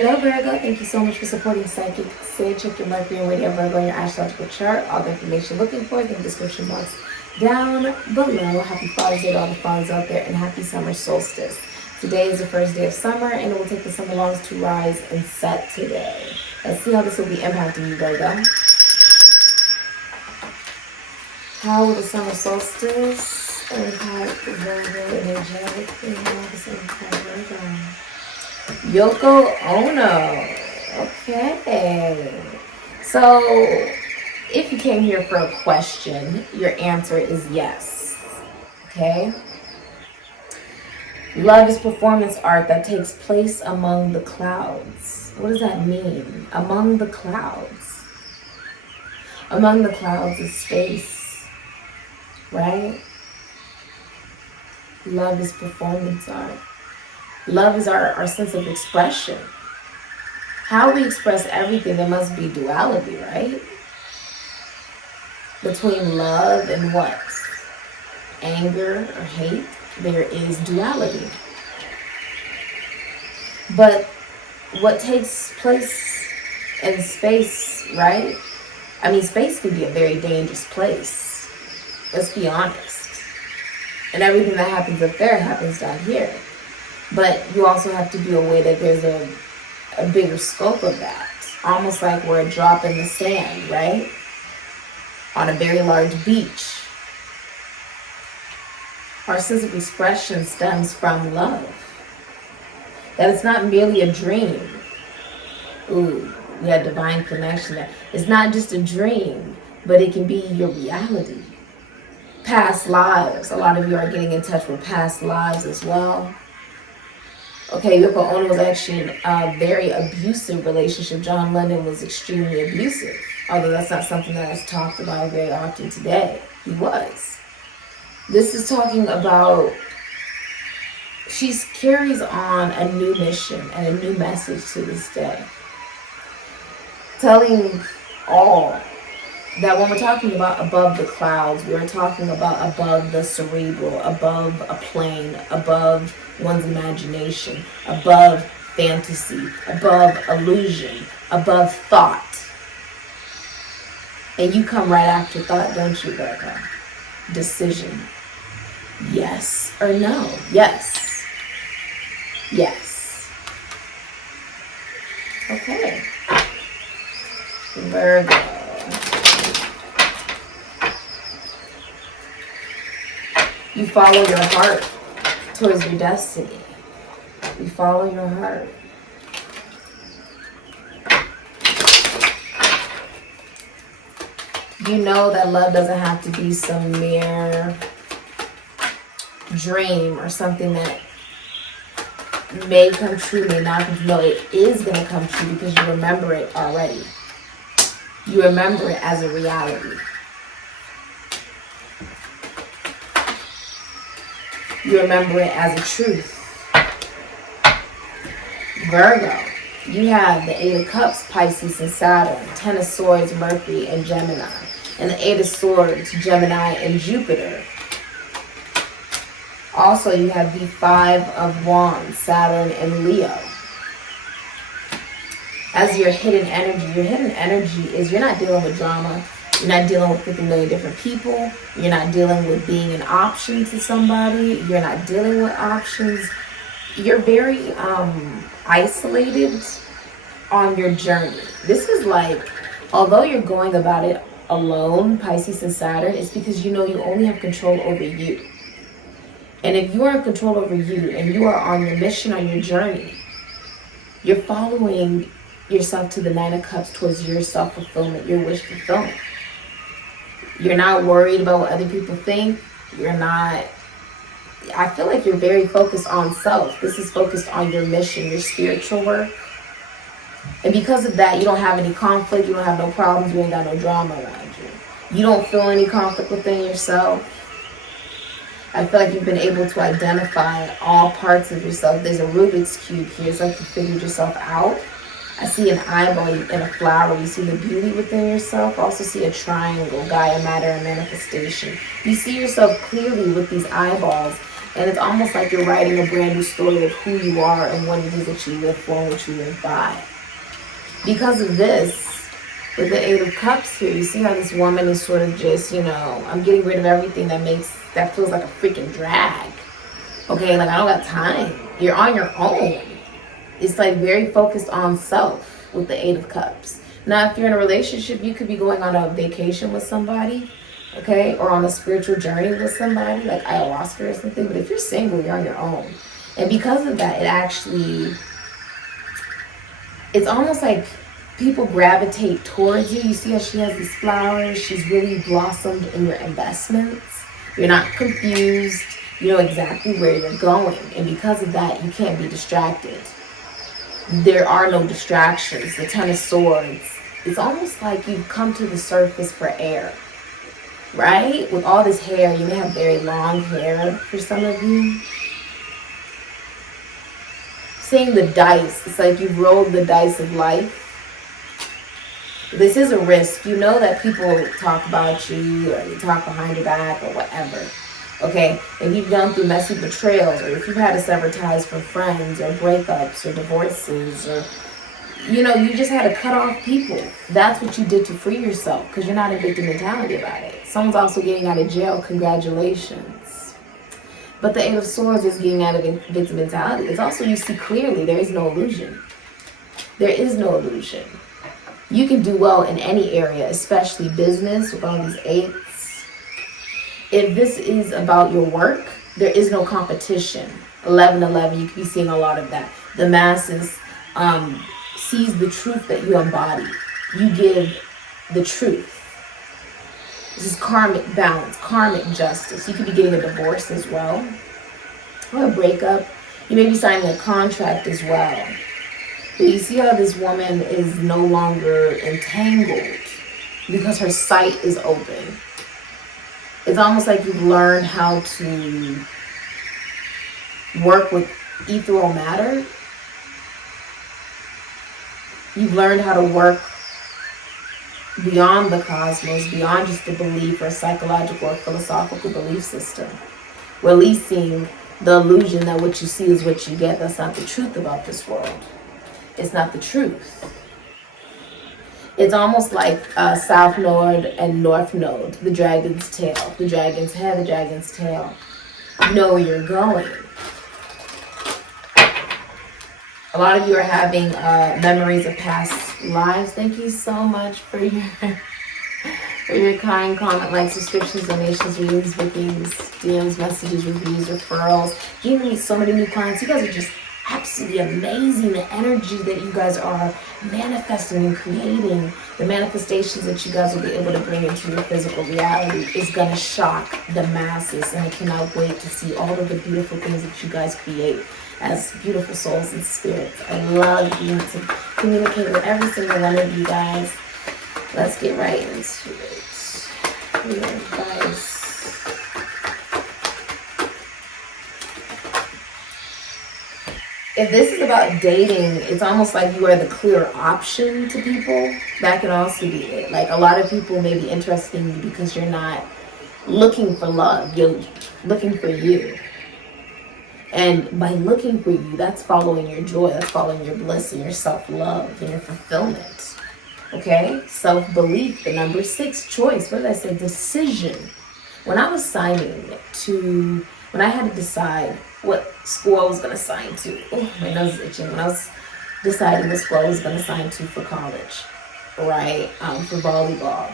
Hello Virgo, thank you so much for supporting SIKIKSYD. Check your Mercury and Radio Virgo in your astrological chart. All the information you're looking for is in the description box down below. Happy Father's Day to all the fathers out there, and happy summer solstice. Today is the first day of summer, and it will take the summer longs to rise and set today. Let's see how this will be impacting you, Virgo. How will the summer solstice impact Virgo energetically? How will this impact Virgo? Yoko Ono. Okay. So, if you came here for a question, your answer is yes. Okay? Love is performance art that takes place among the clouds. What does that mean? Among the clouds. Among the clouds is space. Right? Love is performance art. Love is our sense of expression. How we express everything, there must be duality, right? Between love and what? Anger or hate, there is duality. But what takes place in space, right? I mean, space can be a very dangerous place. Let's be honest. And everything that happens up there happens down here. But you also have to be aware that there's a bigger scope of that. Almost like we're a drop in the sand, right? On a very large beach. Our sense of expression stems from love. That it's not merely a dream. Ooh, we had divine connection there. It's not just a dream, but it can be your reality. Past lives. A lot of you are getting in touch with past lives as well. Okay, Yoko Ono was actually in a very abusive relationship. John Lennon was extremely abusive. Although that's not something that is talked about very often today. He was. This is talking about, she carries on a new mission and a new message to this day. Telling all that when we're talking about above the clouds, we're talking about above the cerebral, above a plane, above one's imagination, above fantasy, above illusion, above thought. And you come right after thought, don't you, Virgo? Decision. Yes or no? Yes. Yes. Okay. Virgo. You follow your heart towards your destiny. You follow your heart. You know that love doesn't have to be some mere dream or something that may come true, may not come true. No, it is going to come true because you remember it already. You remember it as a reality. You remember it as a truth. Virgo, you have the Eight of Cups, Pisces and Saturn, Ten of Swords, Mercury and Gemini, and the Eight of Swords, Gemini and Jupiter. Also, you have the Five of Wands, Saturn and Leo. As your hidden energy is you're not dealing with drama. You're not dealing with 50 million different people. You're not dealing with being an option to somebody. You're not dealing with options. You're very isolated on your journey. This is like, although you're going about it alone, Pisces and Saturn, it's because you know you only have control over you. And if you are in control over you and you are on your mission, on your journey, you're following yourself to the Nine of Cups towards your self-fulfillment, your wish fulfillment. You're not worried about what other people think. You're not, I feel like you're very focused on self. This is focused on your mission, your spiritual work. And because of that, you don't have any conflict. You don't have no problems. You ain't got no drama around you. You don't feel any conflict within yourself. I feel like you've been able to identify all parts of yourself. There's a Rubik's Cube here. It's like you figured yourself out. I see an eyeball in a flower. You see the beauty within yourself. I also see a triangle, Gaia, matter, and manifestation. You see yourself clearly with these eyeballs, And it's almost like you're writing a brand new story of who you are and what it is that you live for and what you live by. Because of this, with the Eight of Cups here, you see how this woman is sort of just, you know, I'm getting rid of everything that feels like a freaking drag. Okay, like I don't got time. You're on your own. It's like very focused on self with the Eight of Cups. Now, if you're in a relationship, you could be going on a vacation with somebody, okay, or on a spiritual journey with somebody, like ayahuasca or something. But if you're single, you're on your own. And because of that, it's almost like people gravitate towards you. You see how she has these flowers? She's really blossomed in your investments. You're not confused. You know exactly where you're going. And because of that, you can't be distracted. There are no distractions. The Ten of Swords. It's almost like you've come to the surface for air. Right? With all this hair, you may have very long hair for some of you. Seeing the dice, it's like you've rolled the dice of life. This is a risk. You know that people talk about you or they talk behind your back or whatever. Okay? If you've gone through messy betrayals, or if you've had to sever ties from friends or breakups or divorces, or, you know, you just had to cut off people. That's what you did to free yourself because you're not in victim mentality about it. Someone's also getting out of jail. Congratulations. But the Eight of Swords is getting out of victim mentality. It's also you see clearly. There is no illusion. There is no illusion. You can do well in any area, especially business with all these eights. If this is about your work, there is no competition. 1111, you can be seeing a lot of that. The masses sees the truth that you embody. You give the truth. This is karmic balance, karmic justice. You could be getting a divorce as well, or a breakup. You may be signing a contract as well. But you see how this woman is no longer entangled because her sight is open. It's almost like you've learned how to work with ethereal matter. You've learned how to work beyond the cosmos, beyond just the belief or psychological or philosophical belief system. Releasing the illusion that what you see is what you get. That's not the truth about this world. It's not the truth. It's almost like South Node and North Node, the dragon's tail, the dragon's head, the dragon's tail. You know where you're going. A lot of you are having memories of past lives. Thank you so much for your kind comment, like, subscriptions, donations, readings, bookings, DMs, messages, reviews, referrals. You meet so many new clients. You guys are just absolutely amazing. The energy that you guys are manifesting and creating, the manifestations that you guys will be able to bring into your physical reality is going to shock the masses. And I cannot wait to see all of the beautiful things that you guys create as beautiful souls and spirits. I love being to communicate with every single one of you guys. Let's get right into it. Your advice. If this is about dating, it's almost like you are the clear option to people. That can also be it. Like, a lot of people may be interested in you because you're not looking for love. You're looking for you. And by looking for you, that's following your joy. That's following your bliss and your self-love and your fulfillment. Okay? Self-belief, the number 6, choice. What did I say? Decision. When I was signing to, when I had to decide what school I was going to sign to. Oh, my nose is itching. When I was deciding what school I was going to sign to for college, right, for volleyball,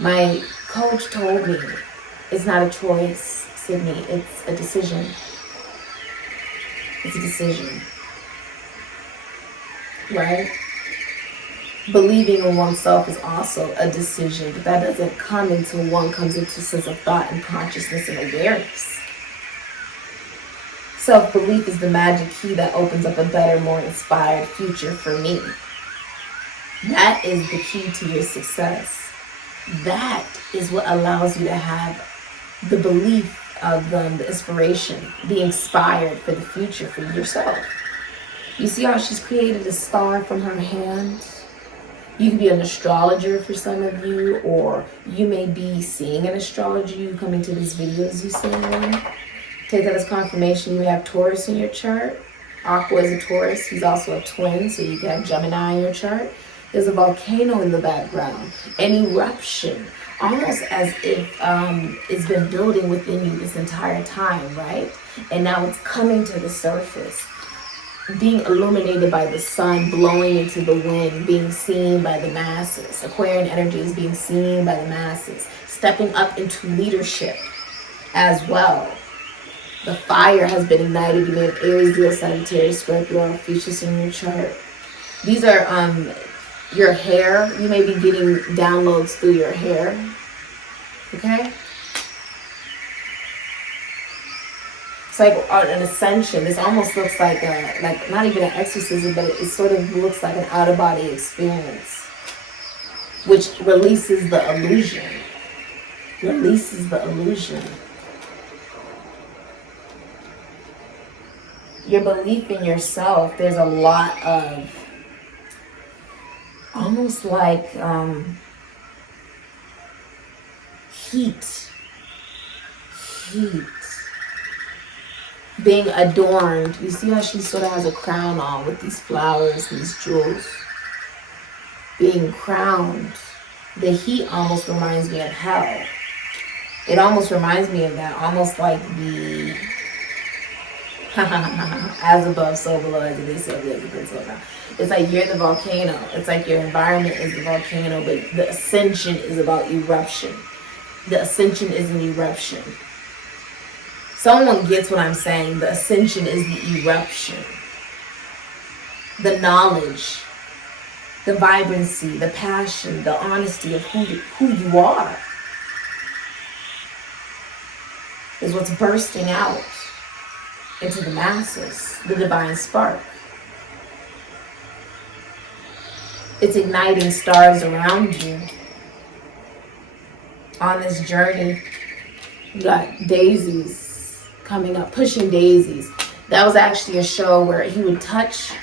my coach told me, it's not a choice, Sydney, it's a decision. It's a decision, right? Believing in oneself is also a decision, but that doesn't come until one comes into a sense of thought and consciousness and awareness. Self-belief is the magic key that opens up a better, more inspired future for me. That is the key to your success. That is what allows you to have the belief of the inspiration, be inspired for the future for yourself. You see how she's created a star from her hand? You could be an astrologer for some of you, or you may be seeing an astrologer. You coming to this video as you seeing one. Take that as confirmation. You have Taurus in your chart. Aqua is a Taurus. He's also a twin, so you can have Gemini in your chart. There's a volcano in the background, an eruption, almost as if it's been building within you this entire time, right? And now it's coming to the surface, being illuminated by the sun, blowing into the wind, being seen by the masses. Aquarian energy is being seen by the masses, stepping up into leadership as well. The fire has been ignited. You may have Aries, Leo, Sagittarius, Scorpio, features in your chart. These are your hair. You may be getting downloads through your hair. Okay? It's like an ascension. This almost looks like not even an exorcism, but it sort of looks like an out-of-body experience, which releases the illusion. Releases the illusion. Your belief in yourself, there's a lot of almost like heat, being adorned. You see how she sort of has a crown on with these flowers, these jewels, being crowned. The heat almost reminds me of hell. It almost reminds me of that, almost like the as above, so below, as they say, it's like you're the volcano. It's like your environment is the volcano, but the ascension is about eruption. The ascension is an eruption. Someone gets what I'm saying. The ascension is the eruption. The knowledge, the vibrancy, the passion, the honesty of who you are is what's bursting out into the masses, the divine spark. It's igniting stars around you. On this journey, you got daisies coming up, pushing daisies. That was actually a show where he would touch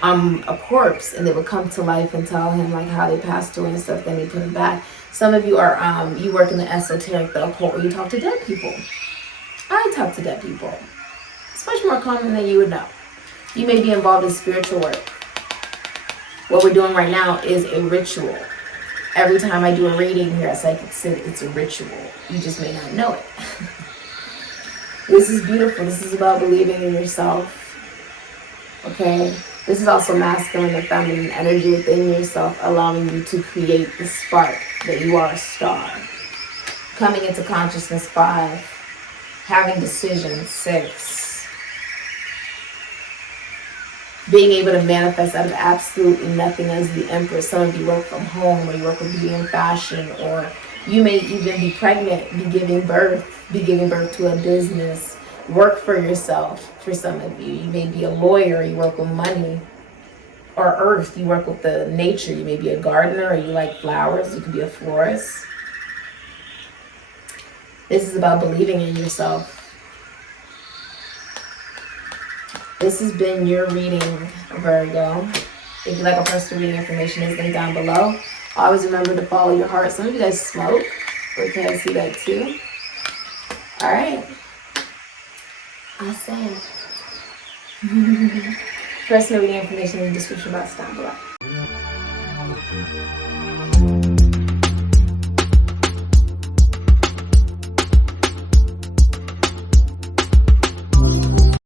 a corpse and they would come to life and tell him like how they passed away and stuff, then he put them back. Some of you are, you work in the esoteric, the occult, where you talk to dead people. I talk to dead people. It's much more common than you would know. You may be involved in spiritual work. What we're doing right now is a ritual. Every time I do a reading here at SIKIKSYD, it's a ritual. You just may not know it. This is beautiful. This is about believing in yourself. Okay? This is also masculine and feminine energy within yourself, allowing you to create the spark that you are, a star. Coming into consciousness, 5. Having decisions, 6. Being able to manifest out of absolutely nothing as the Empress. Some of you work from home, or you work with beauty and fashion, or you may even be pregnant, be giving birth to a business. Work for yourself for some of you. You may be a lawyer, you work with money, or earth, you work with the nature. You may be a gardener, or you like flowers, you could be a florist. This is about believing in yourself. This has been your reading, Virgo. If you like a personal reading, information is linked down below. Always remember to follow your heart. Some of you guys smoke. Okay, I see that too. All right. Awesome. Personal reading information in the description box down below.